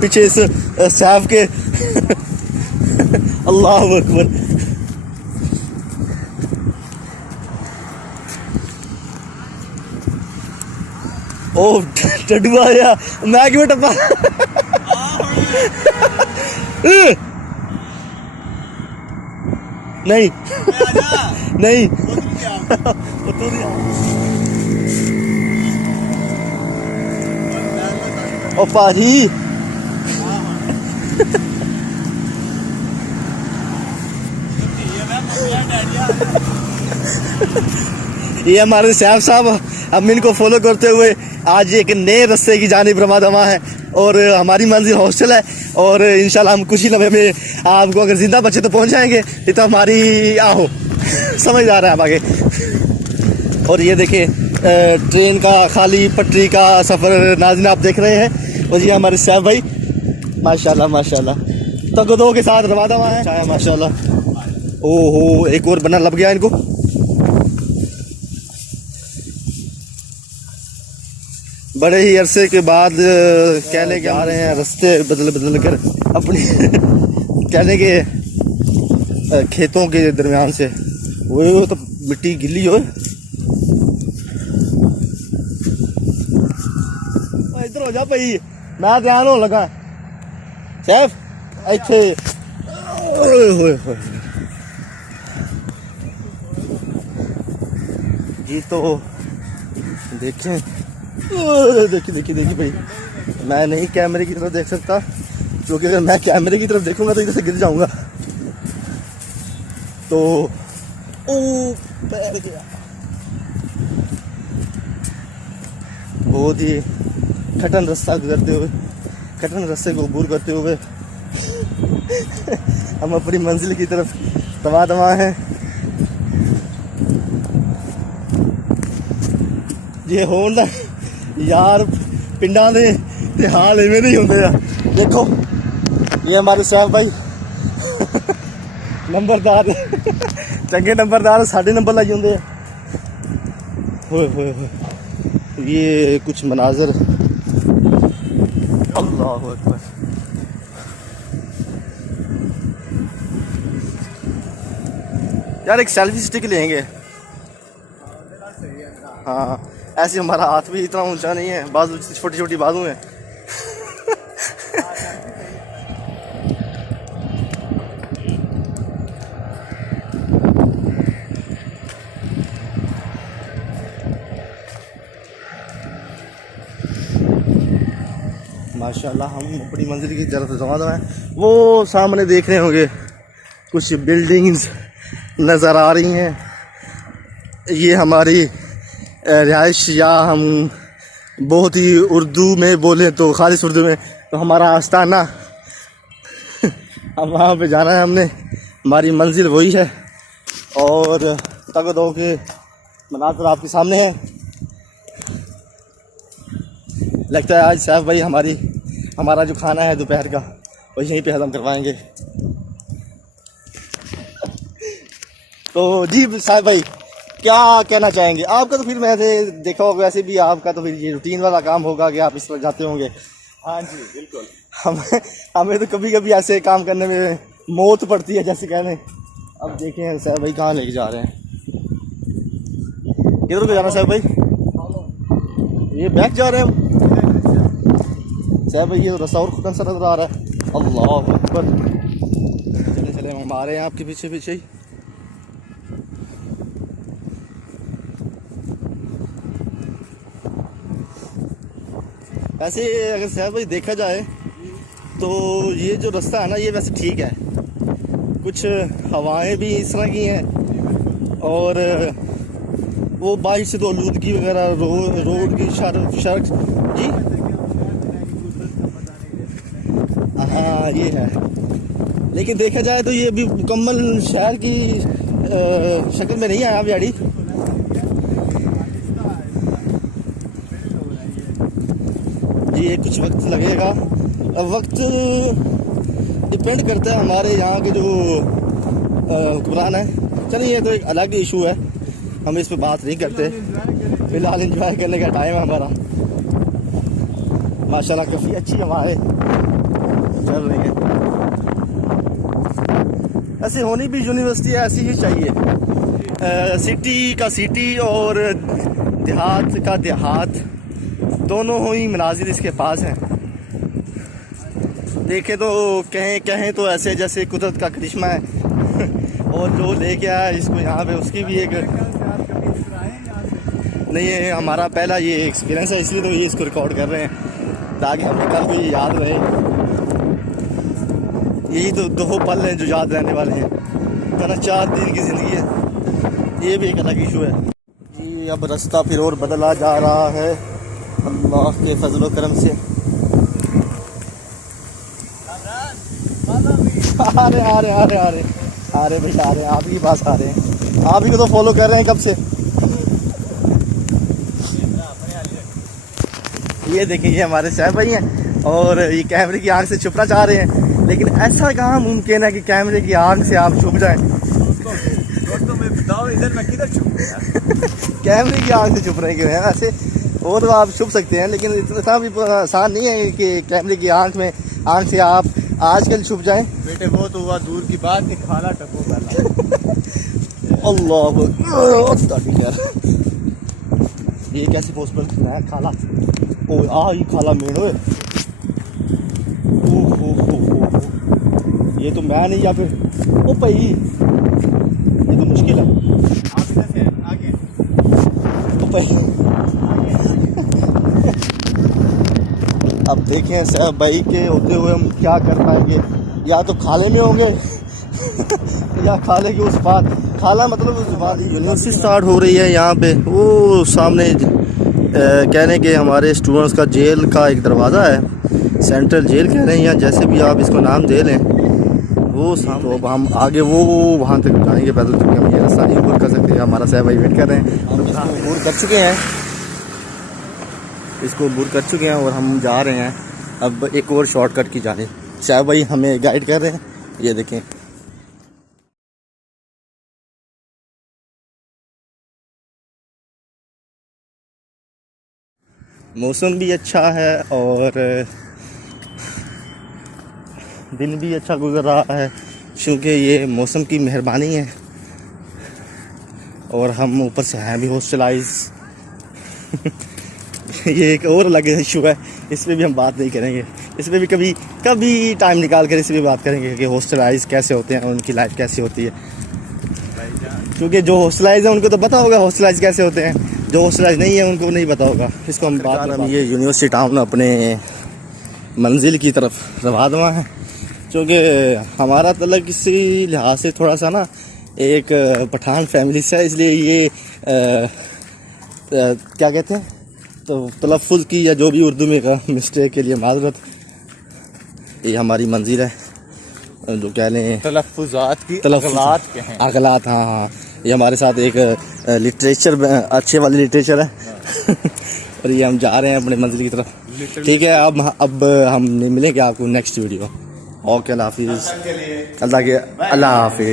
पीछे इस सैफ के अल्लाह अकबर। ओ टड्डू आया, मैं क्यों टप्पा नहीं नहीं ओ पाजी ये हमारे सैफ साहब हम इनको फॉलो करते हुए आज एक नए रास्ते की जानिब रवाना है और हमारी मंजिल हॉस्टल है और इंशाल्लाह हम कुछ ही लम्हे में आपको अगर जिंदा बचे तो पहुंच जाएंगे, ये तो हमारी आहो समझ आ रहा है आगे। और ये देखिए ट्रेन का खाली पटरी का सफ़र नाज़रीन आप देख रहे हैं। और ये हमारे सैफ भाई माशाल्लाह माशाल्लाह तगदो के साथ रवाना है माशाल्लाह। ओहो एक और बना लब गया इनको। बड़े ही अरसे के बाद कहने के आ रहे हैं रास्ते बदल बदल कर अपनी कहने के खेतों के दरमियान से। वो तो मिट्टी गिल्ली हो। इधर हो जा भाई, मैं ध्यान हो लगा सैफ इथे। जी तो देखें, देखिए भाई मैं नहीं कैमरे की तरफ देख सकता क्योंकि अगर मैं कैमरे की तरफ देखूंगा तो इधर से गिर जाऊंगा। तो ओ पैर गया। बहुत ही कठिन रास्ता गुजरते हुए, कठिन रास्ते को अबूर करते हुए हम अपनी मंजिल की तरफ दवा हैं। ये हो ना यार पिंडा के हाल इवें नहीं होंगे। देखो ये हमारे सैफ भाई नंबरदार चंगे नंबरदार साढ़े नंबर लाई होंगे। होए ये कुछ मनाजर अल्लाह अकबर। यार एक सेल्फी स्टिक लेंगे। हाँ ऐसे हमारा हाथ भी इतना ऊंचा नहीं है, बाजू छोटी छोटी बाजू है। माशाल्लाह हम अपनी मंजिल की तरफ रवाना हैं। वो सामने देख रहे होंगे कुछ बिल्डिंग्स नज़र आ रही हैं। ये हमारी रिहाइश, या हम बहुत ही उर्दू में बोलें तो खालिश उर्दू में तो हमारा आस्ताना अब वहाँ पे जाना है हमने। हमारी मंजिल वही है और तगदो के मनाज़र आपके सामने है। लगता है आज सैफ भाई हमारा जो खाना है दोपहर का वो यहीं पे हज़म करवाएंगे। तो जी सैफ भाई क्या कहना चाहेंगे? आपका तो फिर मैंने देखा होगा वैसे भी आपका तो फिर ये रूटीन वाला काम होगा कि आप इस तरह जाते होंगे। हाँ जी बिल्कुल। हमें तो कभी कभी ऐसे काम करने में मौत पड़ती है जैसे कहने। अब देखें सैफ भाई कहाँ लेके जा रहे हैं, किधर को जाना सैफ भाई? ये बैक जा रहे हैं हम। सैफ भाई ये रास्ता और खुद सा नजर आ रहा है। अल्लाह अकबर। चले हम आ रहे हैं आपके पीछे पीछे ही। वैसे अगर सैफ भाई देखा जाए तो ये जो रास्ता है ना ये वैसे ठीक है। कुछ हवाएं भी इस तरह की हैं और वो बारिश से तो आलूदगी वगैरह रोड की सड़क जी हाँ ये है। लेकिन देखा जाए तो ये अभी मुकम्मल शहर की शक्ल में नहीं आया बिहाड़ी। ये कुछ वक्त लगेगा। वक्त डिपेंड करता है हमारे यहाँ के जो हुक्मरान है। चलिए ये तो एक अलग इशू है, हम इस पे बात नहीं करते। फिलहाल एंजॉय करने का टाइम है हमारा। माशाल्लाह काफ़ी अच्छी हवाएं चल रही हैं। ऐसे होनी भी यूनिवर्सिटी ऐसी ही चाहिए, सिटी का सिटी और देहात का देहात दोनों ही मनाजिर इसके पास हैं। देखें तो कहें तो ऐसे जैसे कुदरत का करिश्मा है। और जो लेके आया इसको यहाँ पे उसकी भी एक नहीं है, हमारा पहला ये एक्सपीरियंस है, इसलिए तो ये इसको रिकॉर्ड कर रहे हैं ताकि हमें कल को ये याद रहे। यही तो दो पल हैं जो याद रहने वाले हैं, वरना 4 दिन की ज़िंदगी है। ये भी एक अलग इशू है जी। अब रास्ता फिर और बदला जा रहा है अल्लाह के फजल करम से। आ रहे भैया आ रहे हैं, आप ही पास आ रहे हैं, आप ही को तो फॉलो कर रहे हैं कब से। ये देखिए ये हमारे साहब भाई हैं और ये कैमरे की आंख से छुपना चाह रहे हैं, लेकिन ऐसा कहाँ मुमकिन है कि कैमरे की आंख से आप छुप जाएं। इधर मैं किधर छुपूं? कैमरे की आंख से छुप रहे क्यों हैं? वैसे वो तो आप छुप सकते हैं, लेकिन इतना भी आसान नहीं है कि कैमरे की आंख से आप आजकल छुप जाएं। बेटे वो तो हुआ दूर की बात कि खाला टको पहला। अल्लाह ये कैसे पॉसिबल है? खाला ओ ये खाला मेन हो, ये तो मैं नहीं, या फिर ओ भाई ये तो मुश्किल है। आप इधर से आगे ओ भाई अब देखें साहब भाई के होते हुए हम क्या कर पाएंगे, या तो खाले में होंगे या खाले के उस पार। खाला मतलब उस पार यूनिवर्सिटी स्टार्ट हो रही है यहाँ पे। वो सामने कहने के हमारे स्टूडेंट्स का जेल का एक दरवाज़ा है, सेंट्रल जेल कह रहे हैं या जैसे भी आप इसको नाम दे लें, वो सामने। तो अब हम आगे वो वहाँ तक जाएंगे पैदल, चुके हम ये रास्ता नहीं ऊपर कर सकते। हमारा साहब भाई वेट कर रहे हैं, हम इसको अबूर कर चुके हैं, और हम जा रहे हैं अब एक और शॉर्टकट की जाने। साहब भाई हमें गाइड कर रहे हैं, ये देखें। मौसम भी अच्छा है और दिन भी अच्छा गुजर रहा है, क्योंकि ये मौसम की मेहरबानी है। और हम ऊपर से हैं भी हॉस्टलाइज ये एक और अलग इशू है, इस पर भी हम बात नहीं करेंगे। इस पर भी कभी टाइम निकाल कर इस पर बात करेंगे कि हॉस्टलाइज कैसे होते हैं, उनकी लाइफ कैसी होती है। क्योंकि जो हॉस्टलाइज है उनको तो पता होगा हॉस्टलाइज कैसे होते हैं, जो हॉस्टलाइज नहीं है उनको नहीं पता होगा। इसको हम बात हम ये यूनिवर्सिटी टाउन अपने मंजिल की तरफ रवाना है, क्योंकि हमारा तलक किसी लिहाज से थोड़ा सा ना एक पठान फैमिली से है, इसलिए ये क्या कहते हैं तो तलफ़ुज़ की या जो भी उर्दू में का मिस्टेक के लिए माज़रत। ये हमारी मंजिल है, जो कह लें तलफ़ुज़ात की अगलात। हाँ ये हमारे साथ एक लिटरेचर अच्छे वाली लिटरेचर है और ये हम जा रहे हैं अपने मंजिल की तरफ। ठीक है, अब हम मिलेंगे आपको नेक्स्ट वीडियो। ओके अल्लाह हाफिज़। अल्लाह हाफिज़।